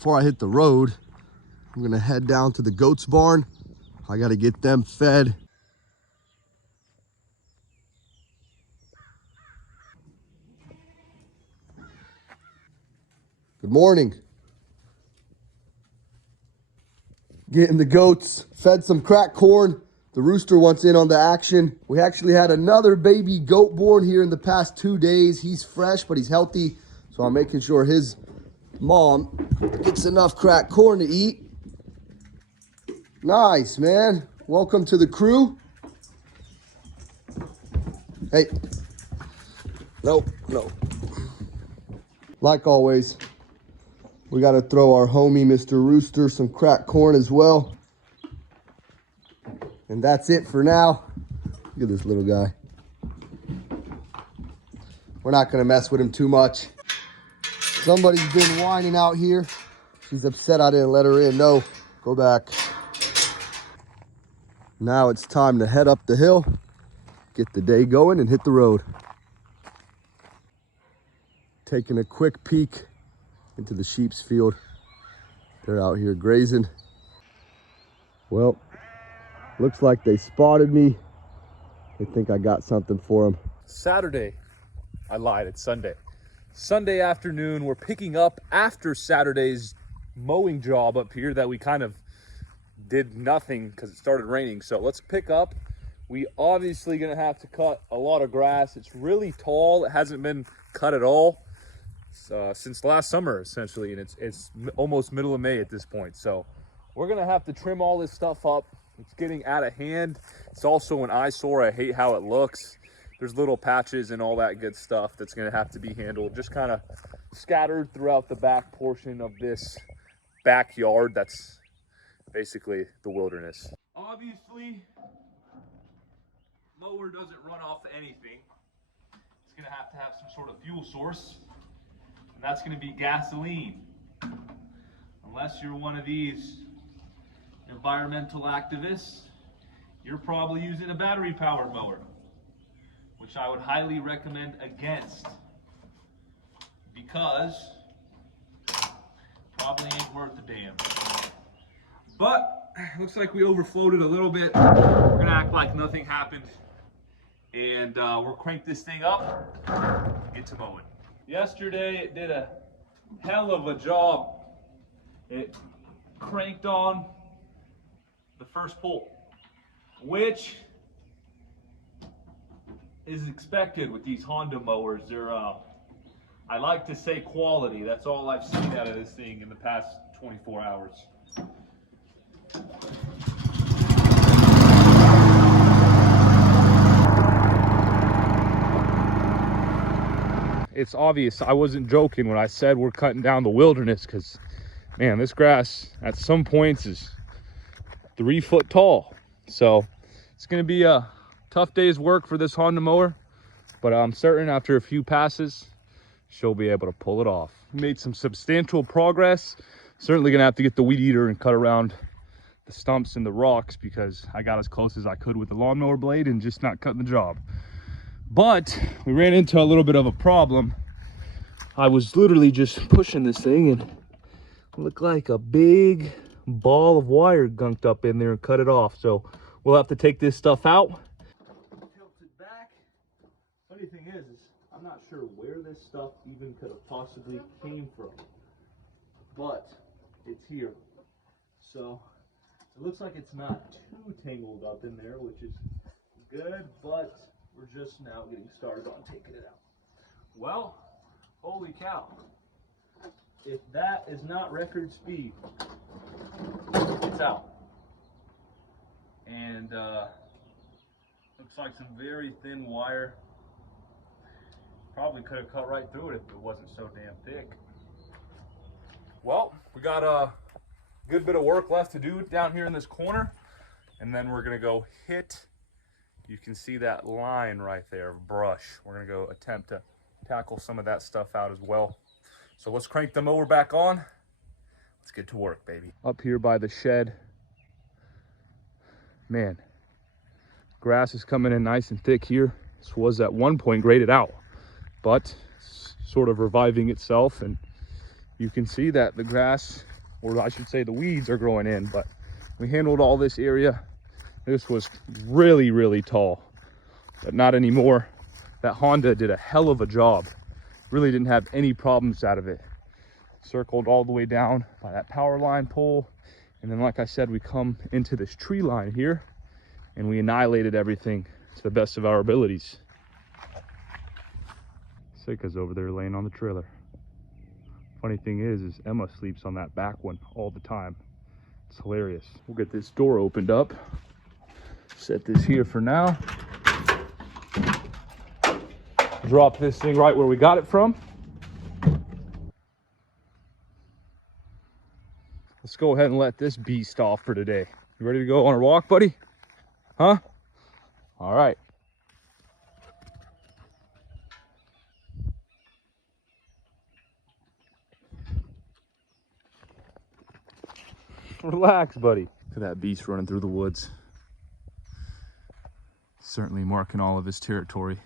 before I hit the road, I'm gonna head down to the goats barn. I gotta get them fed. Good morning. Getting the goats fed some cracked corn. The rooster wants in on the action. We actually had another baby goat born here in the past 2 days. He's fresh, but he's healthy. So I'm making sure his mom gets enough cracked corn to eat. Nice, man. Welcome to the crew. Hey. Nope, no. Like always, we got to throw our homie, Mr. Rooster, some cracked corn as well. And that's it for now. Look at this little guy. We're not going to mess with him too much. Somebody's been whining out here. She's upset I didn't let her in. No, go back. Now it's time to head up the hill, get the day going, and hit the road. Taking a quick peek into the sheep's field. They're out here grazing. Well, looks like they spotted me. They think I got something for them. Saturday, I lied, it's Sunday. Sunday afternoon, we're picking up after Saturday's mowing job up here that we kind of did nothing because it started raining. So let's pick up. We obviously gonna have to cut a lot of grass. It's really tall. It hasn't been cut at all since last summer, essentially, and it's almost middle of May at this point. So we're gonna have to trim all this stuff up. It's getting out of hand. It's also an eyesore. I hate how it looks. There's little patches and all that good stuff that's gonna have to be handled, just kind of scattered throughout the back portion of this backyard that's basically the wilderness. Obviously, mower doesn't run off anything. It's gonna have to have some sort of fuel source, and that's gonna be gasoline. Unless you're one of these environmental activists, you're probably using a battery powered mower, which I would highly recommend against, because probably ain't worth a damn. But looks like we overfloated a little bit. We're gonna act like nothing happened, and we'll crank this thing up and get to mowing. Yesterday it did a hell of a job. It cranked on the first pull, which is expected with these Honda mowers. They're I like to say quality. That's all I've seen out of this thing in the past 24 hours. It's obvious I wasn't joking when I said we're cutting down the wilderness, because man, this grass at some points is 3 foot tall. So it's gonna be a tough day's work for this Honda mower, but I'm certain after a few passes she'll be able to pull it off. We made some substantial progress. Certainly gonna have to get the weed eater and cut around the stumps and the rocks, because I got as close as I could with the lawnmower blade and just not cutting the job. But we ran into a little bit of a problem. I was literally just pushing this thing and it looked like a big ball of wire gunked up in there and cut it off. So we'll have to take this stuff out. Tilt it back. Funny thing is I'm not sure where this stuff even could have possibly came from, but it's here. So it looks like it's not too tangled up in there, which is good, but we're just now getting started on taking it out. Well, holy cow. If that is not record speed, it's out. And looks like some very thin wire. Probably could have cut right through it if it wasn't so damn thick. Well, we got a good bit of work left to do down here in this corner, and then we're gonna go hit, you can see that line right there of brush. We're gonna go attempt to tackle some of that stuff out as well. So let's crank the mower back on. Let's get to work, baby. Up here by the shed, man, grass is coming in nice and thick here. This was at one point graded out, but it's sort of reviving itself, and you can see that the grass or I should say the weeds are growing in, but we handled all this area. This was really, really tall, but not anymore. That Honda did a hell of a job. Really didn't have any problems out of it. Circled all the way down by that power line pole. And then, like I said, we come into this tree line here and we annihilated everything to the best of our abilities. Sika's over there laying on the trailer. Funny thing is Emma sleeps on that back one all the time. It's hilarious. We'll get this door opened up. Set this here for now. Drop this thing right where we got it from. Let's go ahead and let this beast off for today. You ready to go on a walk, buddy? Huh? All right. Relax, buddy. Look at that beast running through the woods. Certainly marking all of his territory.